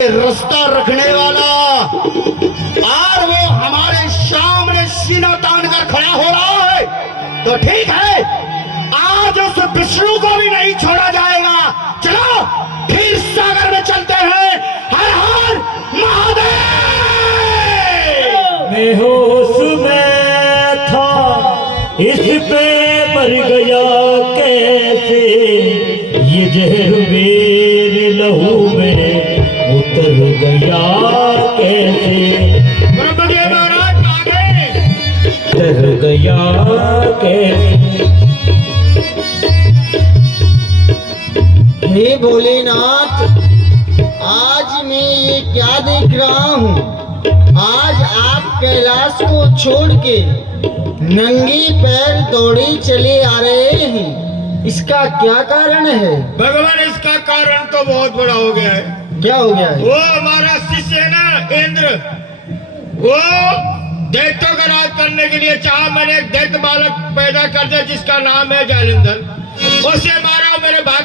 रास्ता रखने वाला और वो हमारे सामने सीना तान कर खड़ा हो रहा है, तो ठीक है, आज उस विष्णु को भी नहीं छोड़ा जाएगा। चलो फिर सागर में चलते हैं। हर हर महादेव। मैं होश में था, इस पे मर गया कैसे, ये जहर मेरे लहू में उतर गया कैसे, ब्रह्मदेव महाराज आगे उतर गया कैसे। हे भोलेनाथ, आज मैं ये क्या देख रहा हूँ? आज आप कैलाश को छोड़ के नंगे पैर दौड़े चले आ रहे हैं, इसका क्या कारण है? भगवान, इसका कारण तो बहुत बड़ा हो गया है। क्या हो गया है? वो हमारा शिष्य है ना इंद्र, वो दैत्यों का राज करने के लिए चाहा। मैंने एक दैत्य बालक पैदा कर दिया जिसका नाम है जालिंधर। उसे मारा, मेरे भाग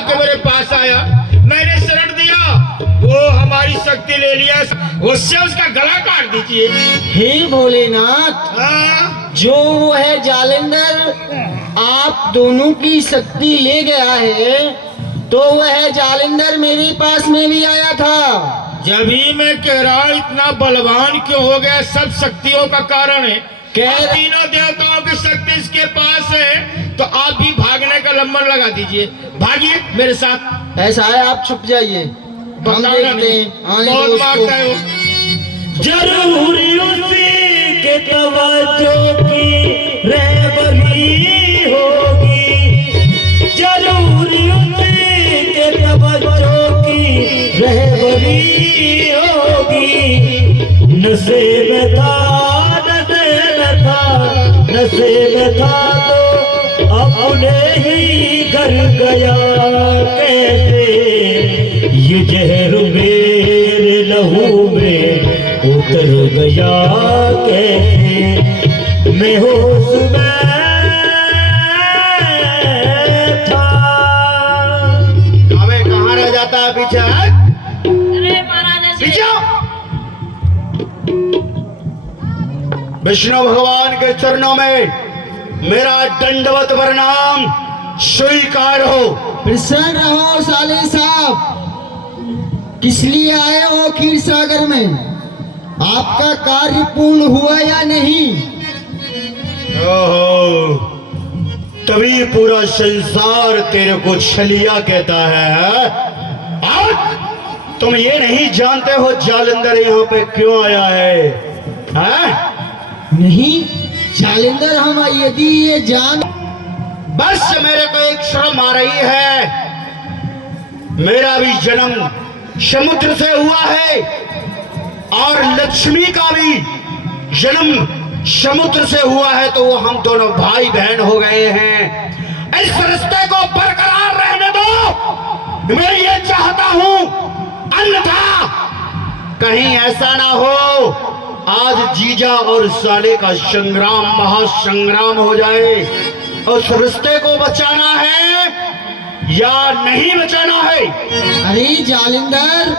के मेरे पास आया, मैंने शरण दिया, वो हमारी शक्ति ले लिया, उससे उसका गला काट दीजिए। हे भोलेनाथ, हाँ? जो वो है जालिंधर आप दोनों की शक्ति ले गया है, तो वह जालिंधर मेरे पास में भी आया था। जब ही मैं कह रहा इतना बलवान क्यों हो गया, सब शक्तियों का कारण है। तीनों देवताओं की शक्ति इसके पास है, तो आप भी भागने का लंबन लगा दीजिए, भागिए मेरे साथ। ऐसा है, आप छुप जाइए, हम देखते हैं। आने दो बहुत उसको। मारता है वो। जरूरी उसी के तवज्जो की रहबरी होगी, जरूरी उसी के तवज्जो की रहबरी होगी। नशे में था, नशे में था तो अपने ही घर गया कैसे, ये जहर मेरे लहू में उतर गया कैसे। मैं होश में था। हमें कहाँ रह जाता है पीछे? अरे महाराज ऐसे पीछे आओ। विष्णु भगवान के चरणों में मेरा दंडवत प्रणाम स्वीकार हो। प्रसन्न रहो साले साहब, किस लिए आए हो खीर सागर में? आपका कार्य पूर्ण हुआ या नहीं? ओहो, तभी पूरा संसार तेरे को छलिया कहता है। आज तुम ये नहीं जानते हो जालिंधर यहाँ पे क्यों आया है? हैं? नहीं जालिंधर, हम यदि ये जान, बस मेरे को एक शर्म आ रही है। मेरा भी जन्म समुद्र से हुआ है और लक्ष्मी का भी जन्म समुद्र से हुआ है, तो वो हम दोनों भाई बहन हो गए हैं। इस रिश्ते को बरकरार रहने दो, मैं ये चाहता हूं, अन्यथा कहीं ऐसा ना हो आज जीजा और साले का संग्राम, महासंग्राम हो जाए। उस रिश्ते को बचाना है या नहीं बचाना है? अरे जालिंधर,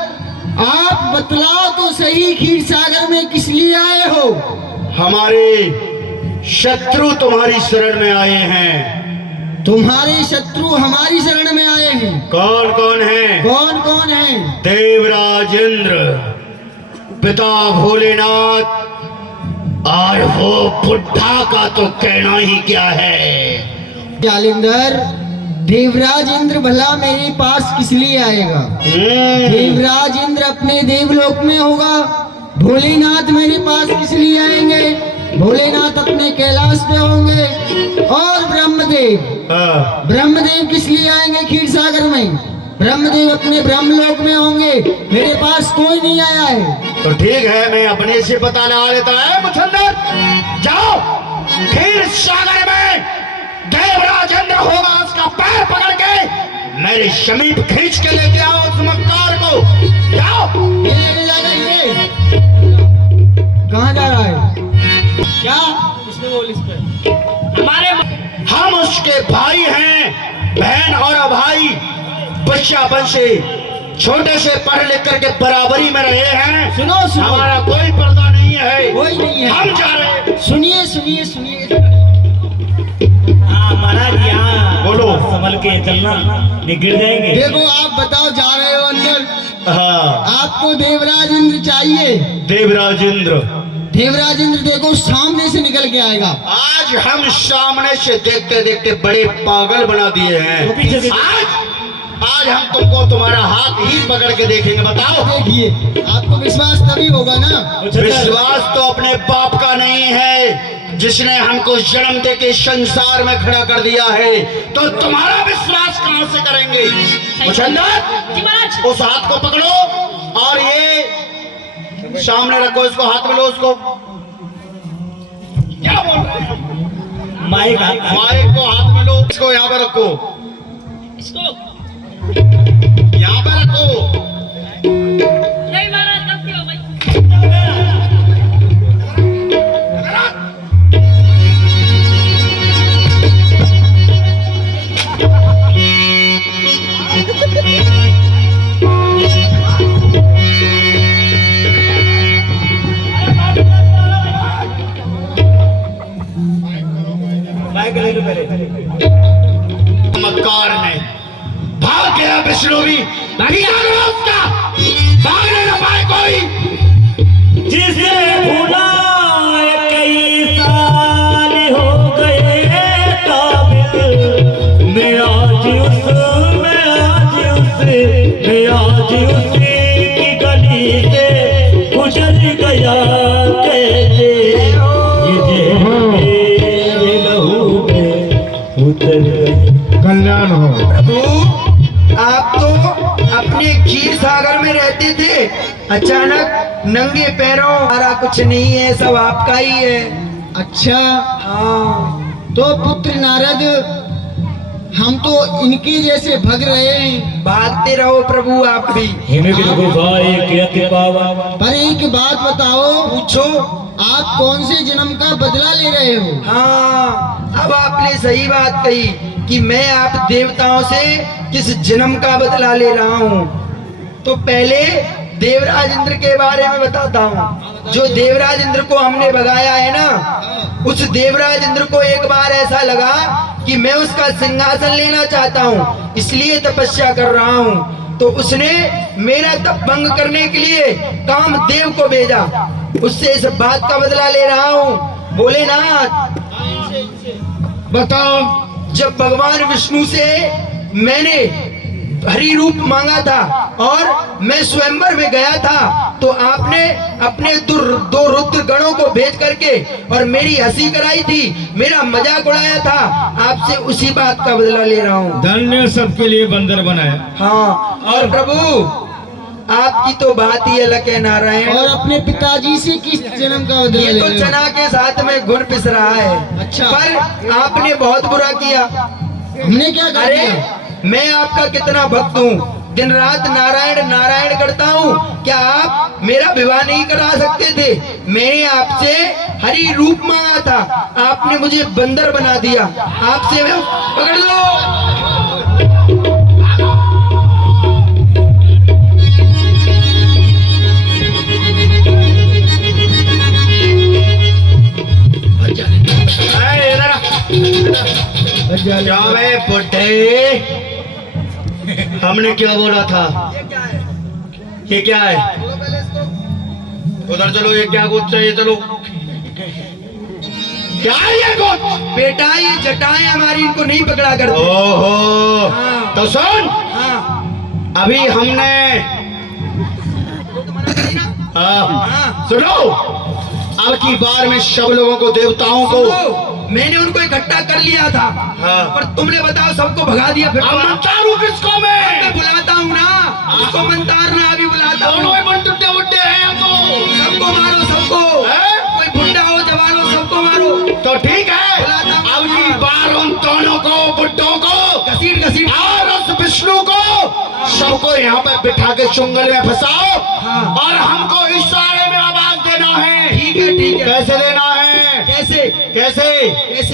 आप बतलाओ तो सही, खीर सागर में किस लिए आए हो? हमारे शत्रु तुम्हारी शरण में आए हैं। तुम्हारे शत्रु हमारी शरण में आए हैं? कौन कौन है? कौन कौन है? देवराज इंद्र, पिता भोलेनाथ, और वो बुढ़ा का तो कहना ही क्या है। जालिंधर, देवराज इंद्र भला मेरे पास किस लिए आएगा? देवराज इंद्र अपने देवलोक में होगा। भोलेनाथ मेरे पास किस लिए आएंगे? भोलेनाथ अपने कैलाश पे होंगे। और ब्रह्मदेव, हाँ। ब्रह्मदेव किस लिए आएंगे खीर सागर में? ब्रह्मदेव अपने ब्रह्मलोक में होंगे। मेरे पास कोई नहीं आया है। तो ठीक है, मैं अपने से पता लगा लेता है। मुछंदर, जाओ खीर सागर में देवराज इंद्र होगा, उसका पैर पकड़ के मेरे समीप खींच के लेके आओ उस मक्कार को। जाओ। ये लेके जाएगा ये? कहाँ जा रहा है? क्या इसने बोल इस पे? हमारे हम उसके भाई हैं, बहन और भाई बच्चापन से छोटे से पढ़ लिख करके बराबरी में रहे हैं। सुनो सुनो, हमारा कोई पर्दा नहीं है, कोई नहीं है। हम जा रहे हैं। सुनिए सुनिए सुनिए, हाँ महाराज यहाँ बोलो। संभल के चलना, नहीं गिर जाएंगे। देखो आप बताओ, जा रहे हो अंदर, हाँ, आपको देवराज इंद्र चाहिए। देवराज इंद्र देवराज इंद्र देखो सामने से निकल के आएगा। आज हम सामने से देखते देखते बड़े पागल बना दिए हैं। वो पीछे से आज हम तुमको तुम्हारा हाथ ही पकड़ के देखेंगे। बताओ, देखिए आपको विश्वास तभी होगा ना। विश्वास तो अपने बाप का नहीं है जिसने हमको जन्म दे के संसार में खड़ा कर दिया है, तो तुम्हारा विश्वास कहां से करेंगे? मुचंदर, जी महाराज। उस हाथ को पकड़ो और ये सामने रखो, इसको हाथ में लो। उसको क्या बोल रहे हैं? माइक माइक को हाथ में लो, इसको यहाँ पे रखो, इसको यहाँ पे रखो। नहीं महाराज, गलती हो गई। माइक ले लो पहले। चमत्कार ने भाग गया विष्णु भी, उसका भागने न पाए कोई। जिसे भुला कई साल हो गए काबिल, मैं आज उसी की गली से गुजर गया। कैसे ये मेरे लहू में उतर गई। कल्याण हो। प्रभु, आप तो अपने क्षीर सागर में रहते थे, अचानक नंगे पैरों, हमारा कुछ नहीं है, सब आपका ही है। अच्छा, हाँ, तो पुत्र नारद, हम तो इनके जैसे भग रहे हैं। भागते रहो प्रभु आप भी। पर एक बात बताओ, पूछो। आप कौन से जन्म का बदला ले रहे हो? हाँ, अब आपने सही बात कही कि मैं आप देवताओं से किस जन्म का बदला ले रहा हूँ। तो पहले देवराज इंद्र के बारे में बताता हूँ। जो देवराज इंद्र को हमने भगाया है ना, उस देवराज इंद्र को एक बार ऐसा लगा कि मैं उसका सिंहासन लेना चाहता हूँ, इसलिए तपस्या कर रहा हूँ। तो उसने मेरा तप भंग करने के लिए कामदेव को भेजा, उससे इस बात का बदला ले रहा हूँ। भोलेनाथ, बताओ। जब भगवान विष्णु से मैंने हरि रूप मांगा था और मैं स्वयंवर में गया था, तो आपने अपने दो रुद्र गणों को भेज करके और मेरी हंसी कराई थी, मेरा मजाक उड़ाया था। आपसे उसी बात का बदला ले रहा हूँ। धन्य सबके लिए बंदर बनाया। हाँ, और प्रभु आपकी तो बात ही अलग है नारायण। और अपने पिताजी से किस जन्म का बदला ये ले तो रहे हो? चना के साथ में गुड़ पिस रहा है। अच्छा। पर आपने बहुत बुरा किया। हमने क्या कर अरे दिया? मैं आपका कितना भक्त हूँ, दिन रात नारायण नारायण करता हूँ, क्या आप मेरा विवाह नहीं करा सकते थे? मैंने आपसे हरि रूप मांगा था, आपने मुझे बंदर बना दिया। आपसे मैं पकड़ लो। क्या वे बुड्ढे, हमने क्या बोला था? ये क्या है? उधर चलो, ये क्या गोद चाहिए? चलो, क्या है ये गोद? बेटा ये जटाएं हमारी इनको नहीं पकड़ा करती। ओहो, हाँ। तो सुन, हाँ, अभी हमने हाँ। सुनो, अब की बार में सब लोगों को, देवताओं को, सुनो, मैंने उनको इकट्ठा कर लिया था। हाँ। पर तुमने बताओ सबको भगा दिया। फिर अब मंतारू किसको मैं? मैं बुलाता हूँ ना, उसको मंतारना अभी बुलाता हूँ। दोनों ही मंटुटे उड्डे हैं हम तो। सबको मारो, सबको। हैं? कोई बुड्ढा हो जवान हो, सबको मारो। तो ठीक है, बुलाता हूँ। अब की बार उन दोनों को, बुड्ढों को घसीट घसीट और उस विष्णु को सबको यहाँ पर बिठा के चुंगल में फंसाओ। हाँ। और हमको इशारे में आवाज देना है। ठीक है, ठीक है। कैसे देना है? कैसे कैसे? कैसे